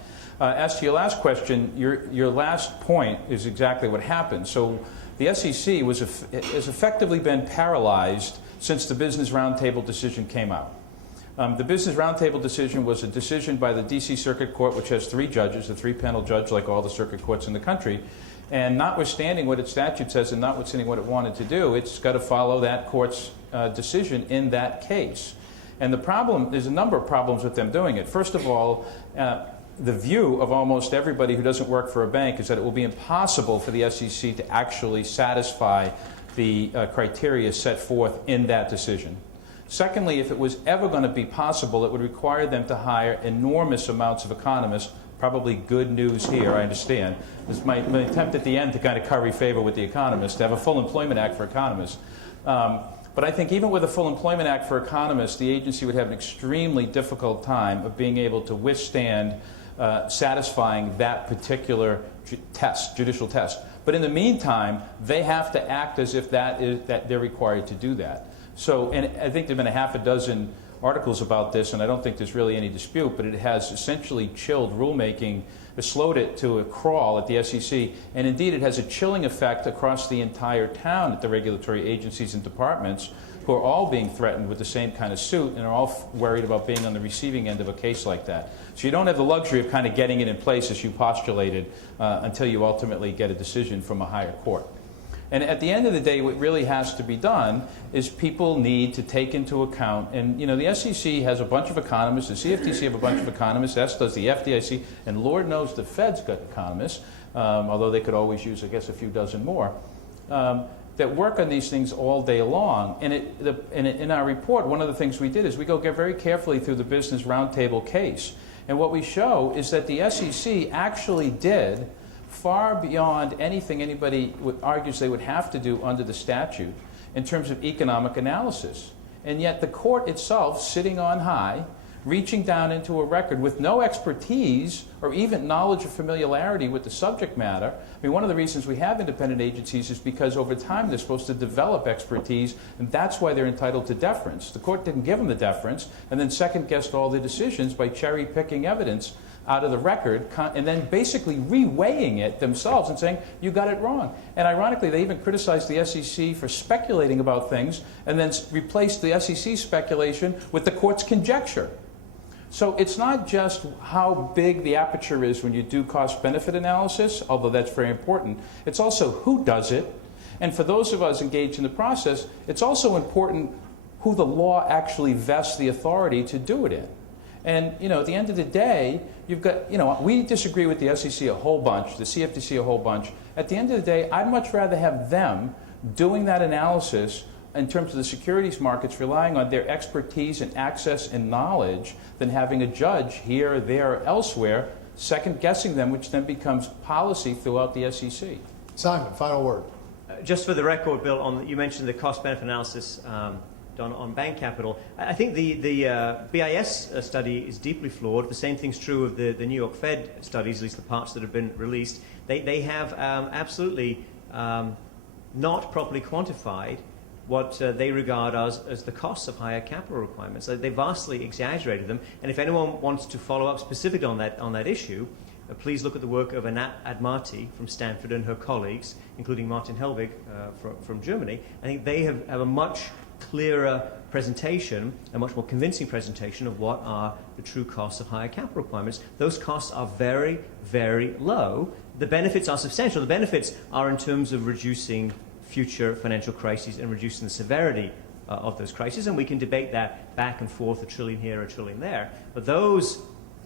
As to your last question, your last point is exactly what happened. So the SEC has effectively been paralyzed since the Business Roundtable decision came out. The Business Roundtable decision was a decision by the D.C. Circuit Court, which has 3 judges, a 3-panel judge like all the circuit courts in the country. And notwithstanding what its statute says and notwithstanding what it wanted to do, it's got to follow that court's decision in that case. And the problem, there's a number of problems with them doing it. First of all, the view of almost everybody who doesn't work for a bank is that it will be impossible for the SEC to actually satisfy the criteria set forth in that decision. Secondly, if it was ever going to be possible, it would require them to hire enormous amounts of economists. Probably good news here, I understand. This is my attempt at the end to kind of curry favor with the economists, to have a full employment act for economists. But I think even with a full employment act for economists, the agency would have an extremely difficult time of being able to withstand satisfying that particular judicial test. But in the meantime, they have to act as if that they're required to do that. So, and I think there have been a half a dozen articles about this, and I don't think there's really any dispute, but it has essentially chilled rulemaking, slowed it to a crawl at the SEC, and indeed it has a chilling effect across the entire town at the regulatory agencies and departments, who are all being threatened with the same kind of suit and are all worried about being on the receiving end of a case like that. So you don't have the luxury of kind of getting it in place as you postulated until you ultimately get a decision from a higher court. And at the end of the day, what really has to be done is people need to take into account, and the SEC has a bunch of economists, the CFTC have a bunch of economists, as does the FDIC, and Lord knows the Fed's got economists, although they could always use, I guess, a few dozen more, that work on these things all day long. And in our report, one of the things we did is we go very carefully through the Business Roundtable case. And what we show is that the SEC actually did far beyond anything anybody argues they would have to do under the statute in terms of economic analysis. And yet the court itself, sitting on high, reaching down into a record with no expertise or even knowledge or familiarity with the subject matter. I mean, one of the reasons we have independent agencies is because over time they're supposed to develop expertise, and that's why they're entitled to deference. The court didn't give them the deference and then second-guessed all the decisions by cherry-picking evidence out of the record, and then basically reweighing it themselves and saying, you got it wrong. And ironically, they even criticized the SEC for speculating about things and then replaced the SEC speculation with the court's conjecture. So it's not just how big the aperture is when you do cost-benefit analysis, although that's very important. It's also who does it. And for those of us engaged in the process, it's also important who the law actually vests the authority to do it in. And, you know, at the end of the day, you've got, you know, we disagree with the SEC a whole bunch, the CFTC a whole bunch. At the end of the day, I'd much rather have them doing that analysis in terms of the securities markets, relying on their expertise and access and knowledge, than having a judge here, there, or elsewhere second-guessing them, which then becomes policy throughout the SEC. Simon, final word. Just for the record, Bill, you mentioned the cost-benefit analysis done on bank capital. I think the BIS study is deeply flawed. The same thing's true of the New York Fed studies, at least the parts that have been released. They have absolutely not properly quantified what they regard as the costs of higher capital requirements. They vastly exaggerated them. And if anyone wants to follow up specifically on that issue, please look at the work of Anat Admati from Stanford and her colleagues, including Martin Helwig from Germany. I think they have a much clearer presentation, a much more convincing presentation of what are the true costs of higher capital requirements. Those costs are very, very low. The benefits are substantial. The benefits are in terms of reducing future financial crises and reducing the severity of those crises, and we can debate that back and forth, a trillion here, a trillion there. But those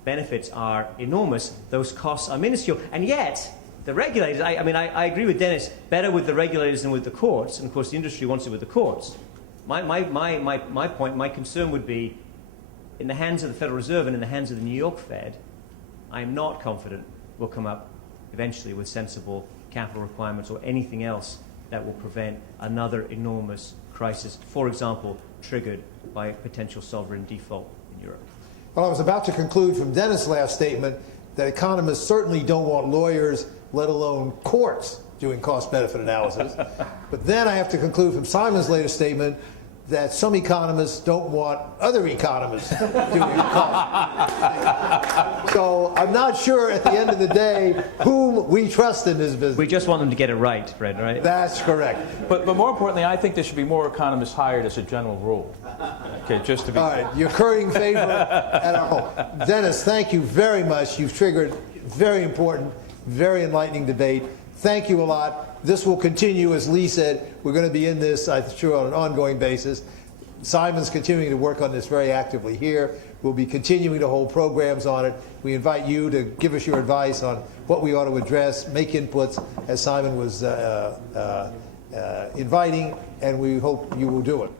benefits are enormous. Those costs are minuscule. And yet, the regulators, I agree with Dennis, better with the regulators than with the courts, and of course the industry wants it with the courts. My point, my concern would be, in the hands of the Federal Reserve and in the hands of the New York Fed, I am not confident we'll come up eventually with sensible capital requirements or anything else that will prevent another enormous crisis, for example, triggered by a potential sovereign default in Europe. Well, I was about to conclude from Dennis' last statement that economists certainly don't want lawyers, let alone courts, doing cost-benefit analysis. But then I have to conclude from Simon's latest statement that some economists don't want other economists doing cost. So I'm not sure at the end of the day whom we trust in this business. We just want them to get it right, Fred, right? That's correct. But more importantly, I think there should be more economists hired as a general rule. Okay, just to be All right, you're currying favor at our home. Dennis, thank you very much. You've triggered very important, very enlightening debate. Thank you a lot. This will continue, as Lee said. We're going to be in this, I'm sure, on an ongoing basis. Simon's continuing to work on this very actively here. We'll be continuing to hold programs on it. We invite you to give us your advice on what we ought to address, make inputs, as Simon was inviting, and we hope you will do it.